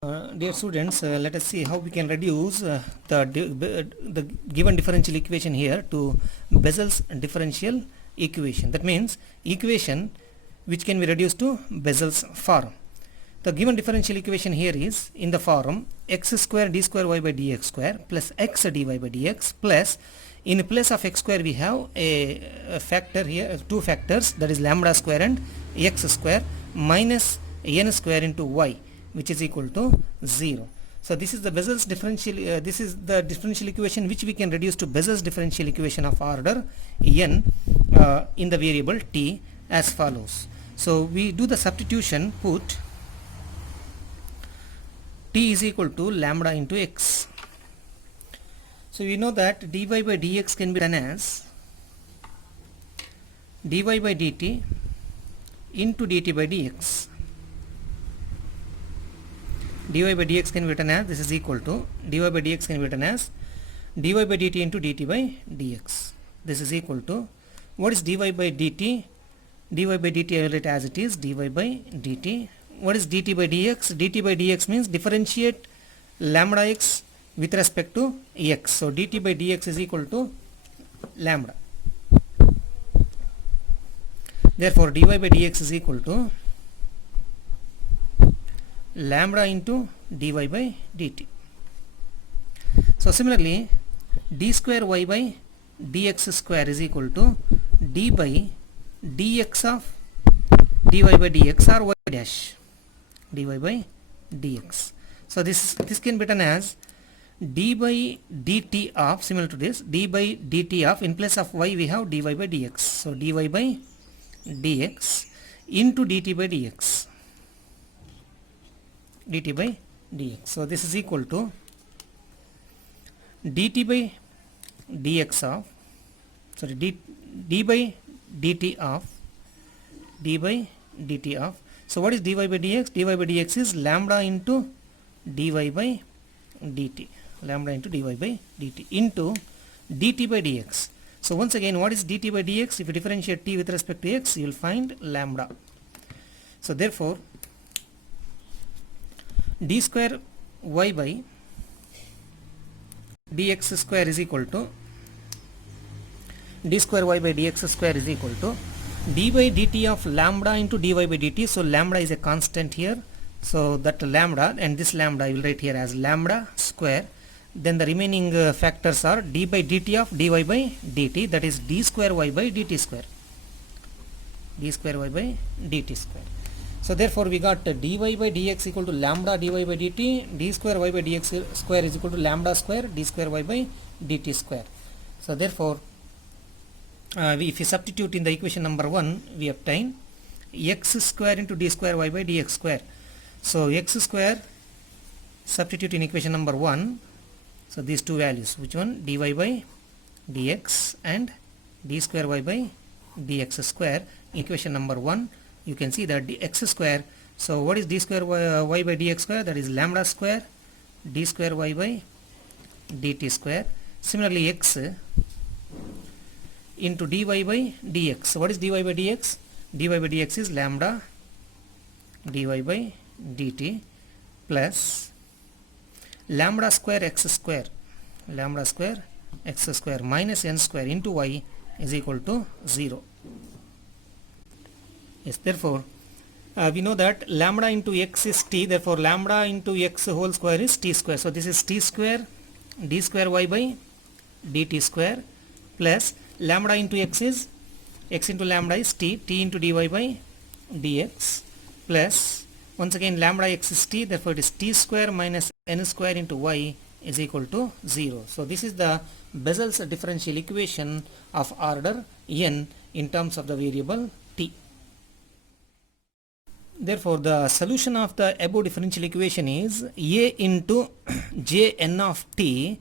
Dear students, let us see how we can reduce the given differential equation here to Bessel's differential equation. That means equation which can be reduced to Bessel's form. The given differential equation here is in the form x square d square y by dx square plus x dy by dx plus in place of x square we have a factor here, two factors, that is lambda square and x square minus n square into y, which is equal to 0. So this is the Bessel's differential, this is the differential equation which we can reduce to Bessel's differential equation of order n in the variable t as follows. So we do the substitution, put t is equal to lambda into x. So we know that dy by dx can be written as dy by dt into dt by dx. dy by dx can be written as, this is equal to, dy by dx can be written as dy by dt into dt by dx. This is equal to, what is dy by dt? dy by dt I will write as it is, dy by dt. What is dt by dx? dt by dx means differentiate lambda x with respect to x. So dt by dx is equal to lambda. Therefore dy by dx is equal to lambda into dy by dt. So similarly d square y by dx square is equal to d by dx of dy by dx or y dash, dy by dx. So this can be written as d by dt of, similar to this, d by dt of, in place of y we have dy by dx. So dy by dx into dt by dx, dt by dx. So this is equal to dt by dx of, sorry, d by dt of, d by dt of. So what is dy by dx? dy by dx is lambda into dy by dt, lambda into dy by dt into dt by dx. So once again, what is dt by dx? If you differentiate t with respect to x, you will find lambda. So therefore d square y by dx square is equal to, d square y by dx square is equal to d by dt of lambda into dy by dt. So lambda is a constant here, so that lambda, and this lambda I will write here as lambda square. Then the remaining factors are d by dt of dy by dt, that is d square y by dt square, d square y by dt square. So therefore we got dy by dx equal to lambda dy by dt, d square y by dx square is equal to lambda square d square y by dt square. So therefore if you substitute in the equation number 1, we obtain x square into d square y by dx square. So x square, substitute in equation number 1, so these two values, which one? dy by dx and d square y by dx square. Equation number 1, you can see that x square. So what is d square y by dx square? That is lambda square d square y by dt square. Similarly x into dy by dx. So what is dy by dx? dy by dx is lambda dy by dt plus lambda square x square, lambda square x square minus n square into y is equal to 0. Yes, therefore we know that lambda into x is t, therefore lambda into x whole square is t square. So this is t square d square y by dt square plus lambda into x is, x into lambda is t, t into dy by dx plus, once again lambda x is t, therefore it is t square minus n square into y is equal to 0. So this is the Bessel's differential equation of order n in terms of the variable t. Therefore the solution of the above differential equation is a into j n of t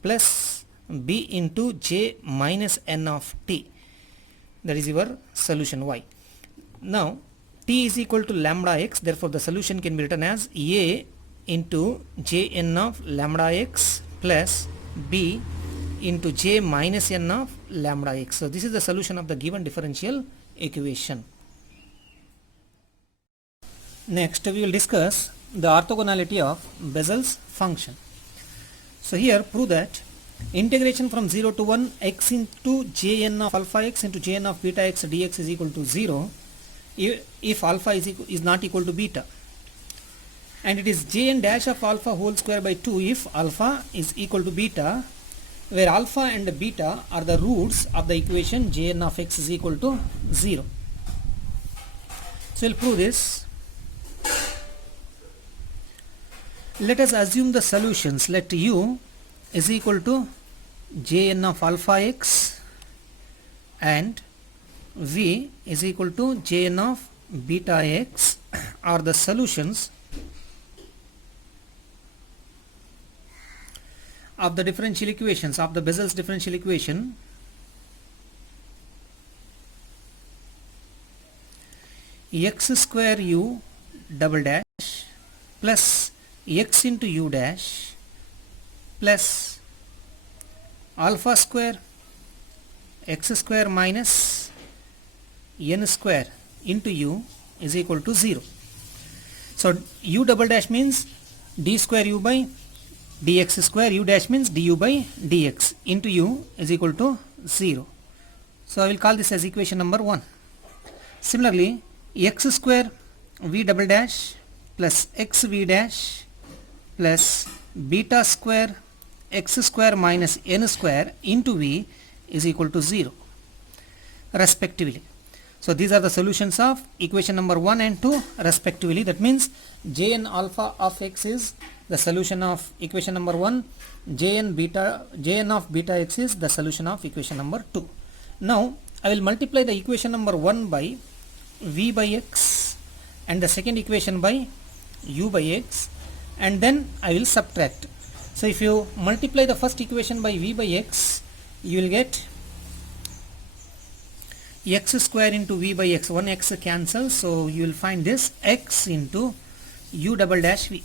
plus b into j minus n of t. That is your solution y. Now t is equal to lambda x, therefore the solution can be written as a into j n of lambda x plus b into j minus n of lambda x. So this is the solution of the given differential equation. Next we will discuss the orthogonality of Bessel's function. So here prove that integration from 0 to 1 x into jn of alpha x into jn of beta x dx is equal to 0 if alpha is not equal to beta, and it is jn dash of alpha whole square by 2 if alpha is equal to beta, where alpha and beta are the roots of the equation jn of x is equal to 0. So we'll prove this. Let us assume the solutions. Let u is equal to jn of alpha x and v is equal to jn of beta x are the solutions of the differential equations of the Bessel's differential equation x square u double dash plus x into u dash plus alpha square x square minus n square into u is equal to 0. So u double dash means d square u by dx square, u dash means du by dx into u is equal to 0. So I will call this as equation number 1. Similarly, x square v double dash plus x v dash plus beta square x square minus n square into v is equal to 0 respectively. So these are the solutions of equation number 1 and 2 respectively. That means jn alpha of x is the solution of equation number 1, jn of beta x is the solution of equation number 2. Now I will multiply the equation number 1 by v by x and the second equation by u by x, and then I will subtract. So if you multiply the first equation by v by x, you will get x square into v by x, 1x cancels, so you will find this x into u double dash v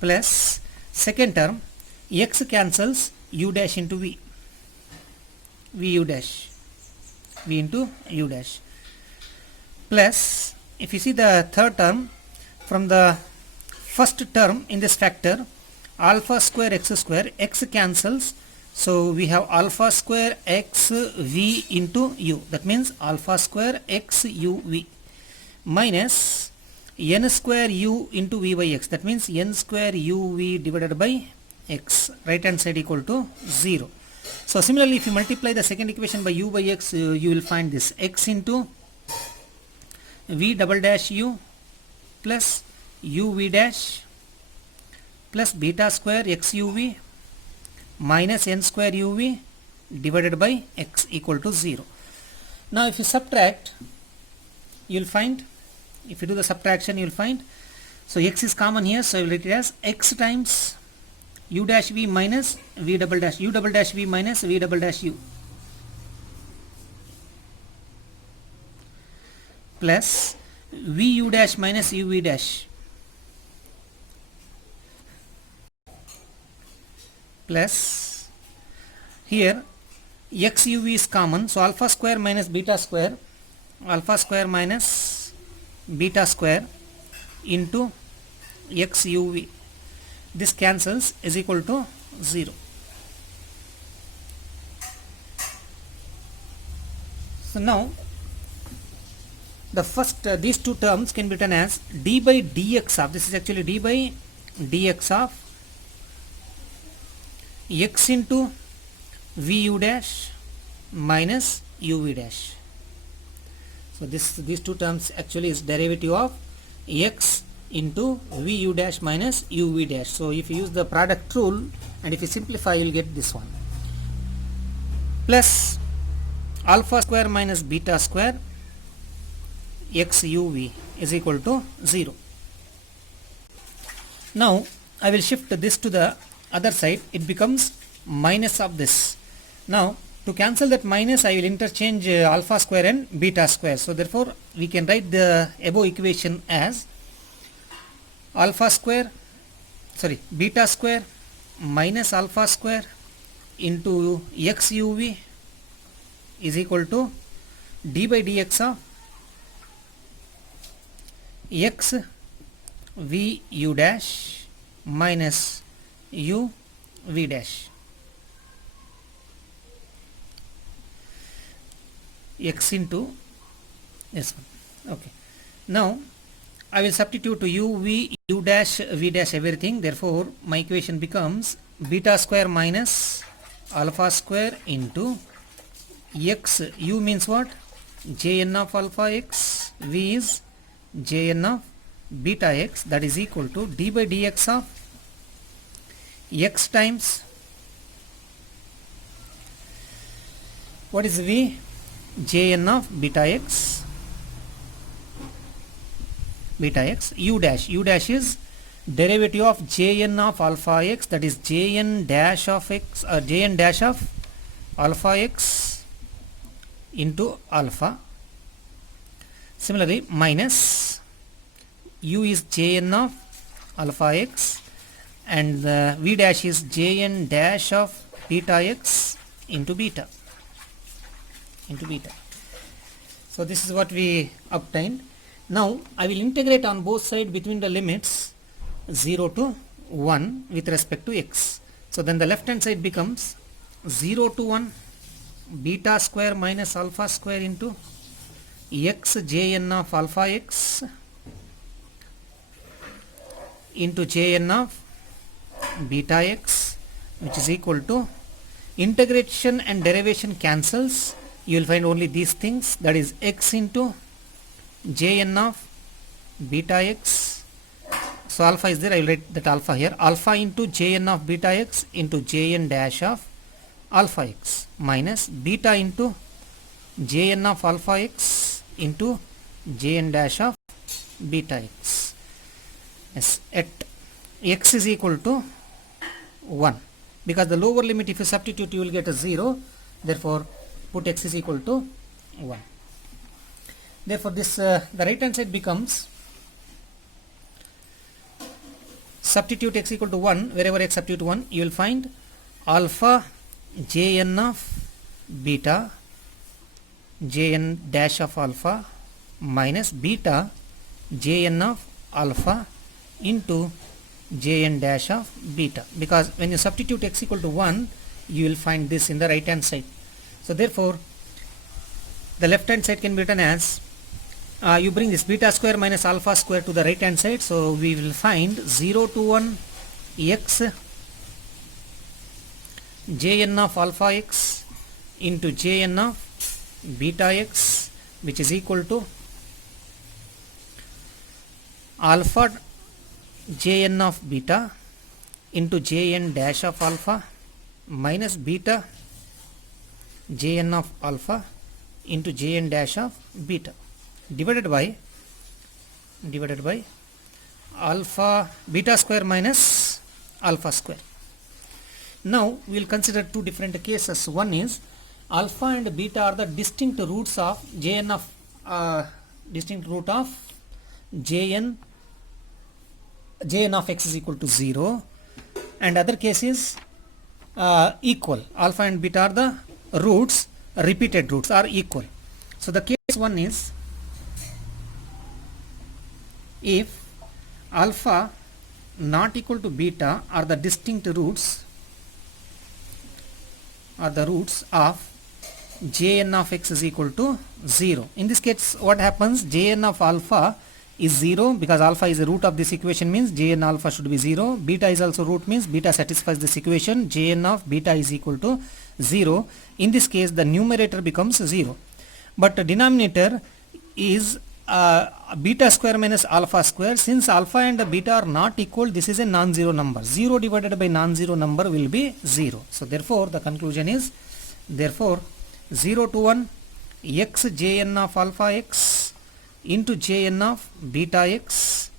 plus second term x cancels u dash into v, v u dash, v into u dash, plus if you see the third term from the first term in this factor alpha square x cancels, so we have alpha square x v into u, that means alpha square x u v minus n square u into v by x, that means n square u v divided by x, right hand side equal to 0. So similarly if you multiply the second equation by u by x, you will find this x into v double dash u plus u v dash plus beta square x u v minus n square u v divided by x equal to 0. Now if you subtract, you will find, if you do the subtraction you will find, so x is common here, so I will write it as x times u dash v minus v double dash, u double dash v minus v double dash u plus v u dash minus u v dash plus here x u v is common, so alpha square minus beta square, alpha square minus beta square into x u v, this cancels, is equal to 0. So now the first these two terms can be written as d by dx of, this is actually d by dx of x into v u dash minus u v dash. So these two terms actually is derivative of x into v u dash minus u v dash. So if you use the product rule and if you simplify, you will get this one plus alpha square minus beta square x u v is equal to 0. Now I will shift this to the other side, it becomes minus of this. Now to cancel that minus, I will interchange alpha square and beta square, so therefore we can write the above equation as alpha square, sorry, beta square minus alpha square into x u v is equal to d by dx of x v u dash minus u v dash x into this one. Okay, now I will substitute u v u dash v dash everything. Therefore my equation becomes beta square minus alpha square into x. U means what? Jn of alpha x, v is Jn of beta x, that is equal to d by dx of x times, what is v? Jn of beta x, u dash is derivative of Jn of alpha x, that is Jn dash of x, Jn dash of alpha x into alpha. Similarly, minus u is Jn of alpha x and v dash is Jn dash of beta x into beta. So this is what we obtained. Now I will integrate on both sides between the limits 0 to 1 with respect to x. So then the left hand side becomes 0 to 1 beta square minus alpha square into x Jn of alpha x into Jn of beta x, which is equal to, integration and derivation cancels, you will find only these things, that is x into Jn of beta x. So alpha is there, I will write that alpha here, alpha into Jn of beta x into Jn dash of alpha x minus beta into Jn of alpha x into Jn dash of beta x. Yes, at x is equal to 1, because the lower limit if you substitute you will get a 0, therefore put x is equal to 1. Therefore this the right hand side becomes, substitute x equal to 1, wherever x substitute 1 you will find alpha Jn of beta Jn dash of alpha minus beta Jn of alpha into Jn dash of beta, because when you substitute x equal to 1 you will find this in the right hand side. So therefore the left hand side can be written as, you bring this beta square minus alpha square to the right hand side, so we will find 0 to 1 x Jn of alpha x into Jn of beta x, which is equal to alpha Jn of beta into Jn dash of alpha minus beta Jn of alpha into Jn dash of beta divided by alpha beta square minus alpha square. Now we will consider two different cases. One is alpha and beta are the distinct roots of Jn of distinct root of Jn of x is equal to 0, and other case is equal. Alpha and beta are the roots, repeated roots are equal. So the case one is if alpha not equal to beta are the distinct roots, are the roots of Jn of x is equal to 0. In this case what happens, Jn of alpha is 0, because alpha is the root of this equation, means Jn alpha should be 0. Beta is also root, means beta satisfies this equation. Jn of beta is equal to 0. In this case the numerator becomes 0, but the denominator is beta square minus alpha square. Since alpha and beta are not equal, this is a non-zero number. 0 divided by non-zero number will be 0. So therefore the conclusion is, therefore 0 to 1 x Jn of alpha x into Jn of beta x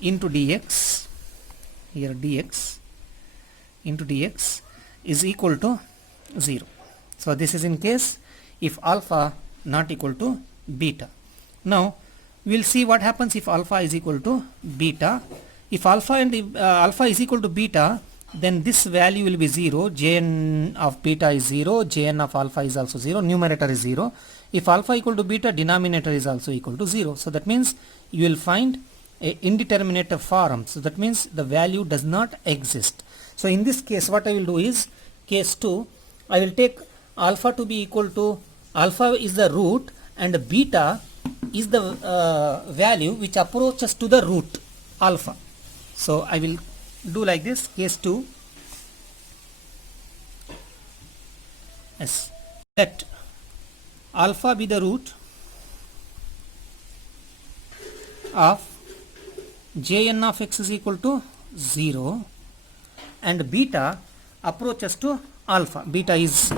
into dx, here dx into dx is equal to 0. So this is in case if alpha not equal to beta. Now we will see what happens if alpha is equal to beta. If alpha and alpha is equal to beta, then this value will be 0. Jn of beta is 0, Jn of alpha is also 0, numerator is 0. If alpha equal to beta, denominator is also equal to 0. So that means you will find a indeterminate form. So that means the value does not exist. So in this case what I will do is, case 2, I will take alpha to be equal to, alpha is the root and beta is the value which approaches to the root alpha. So I will do like this, case 2. Yes, let alpha be the root of Jn of x is equal to 0 and beta approaches to alpha, beta is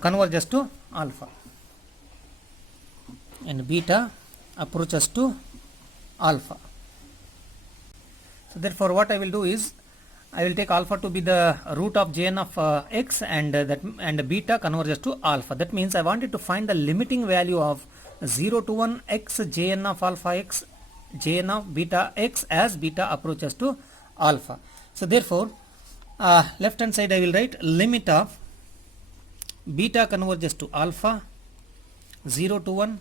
converges to alpha and beta approaches to alpha. So therefore what I will do is, I will take alpha to be the root of Jn of x and beta converges to alpha. That means I wanted to find the limiting value of 0 to 1 x Jn of alpha x Jn of beta x as beta approaches to alpha. So therefore left hand side I will write limit of beta converges to alpha 0 to 1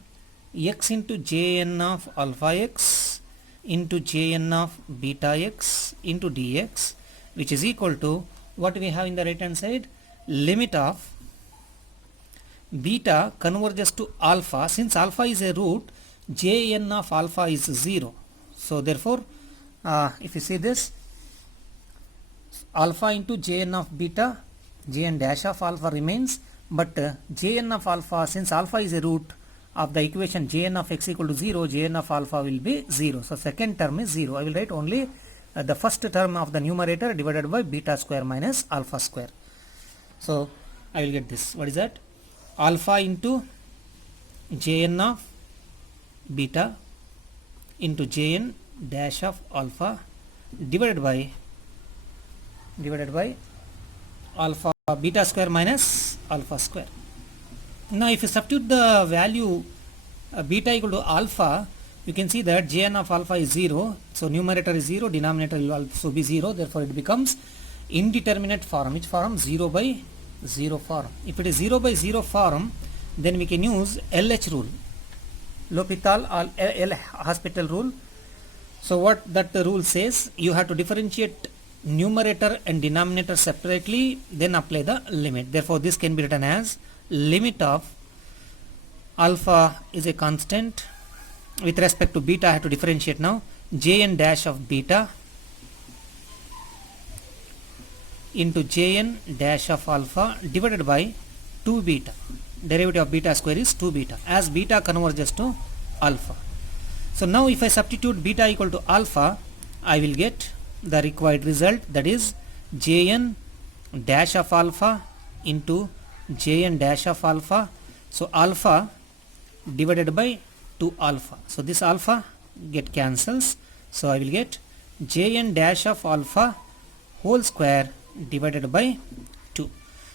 x into Jn of alpha x into Jn of beta x into dx, which is equal to what we have in the right hand side, limit of beta converges to alpha. Since alpha is a root, Jn of alpha is 0. So therefore if you see this, alpha into Jn of beta, Jn dash of alpha remains, but Jn of alpha, since alpha is a root of the equation Jn of x equal to 0, Jn of alpha will be 0. So second term is 0. I will write only the first term of the numerator divided by beta square minus alpha square. So I will get this. What is that? Alpha into Jn of beta into Jn dash of alpha divided by alpha beta square minus alpha square. Now if you substitute the value beta equal to alpha, you can see that Jn of alpha is 0. So numerator is 0, denominator will also be 0. Therefore it becomes indeterminate form. Which form? 0 by 0 form. If it is 0 by 0 form, then we can use LH rule, L'Hopital or L hospital rule. So what that rule says, you have to differentiate numerator and denominator separately, then apply the limit. Therefore this can be written as limit of alpha is a constant, with respect to beta I have to differentiate now, Jn dash of beta into Jn dash of alpha divided by 2 beta. Derivative of beta square is 2 beta as beta converges to alpha. So now if I substitute beta equal to alpha, I will get the required result, that is Jn dash of alpha into Jn dash of alpha. So alpha divided by 2 alpha. So this alpha get cancels. So I will get Jn dash of alpha whole square divided by 2.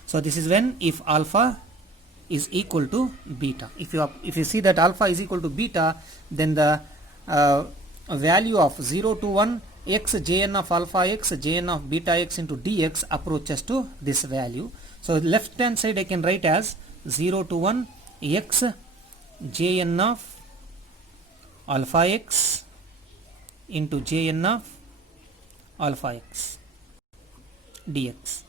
So this is when if alpha is equal to beta. If you see that alpha is equal to beta, then the value of 0 to 1 x Jn of alpha x Jn of beta x into dx approaches to this value. So left hand side I can write as 0 to 1 x Jn of alpha x into Jn of alpha x dx.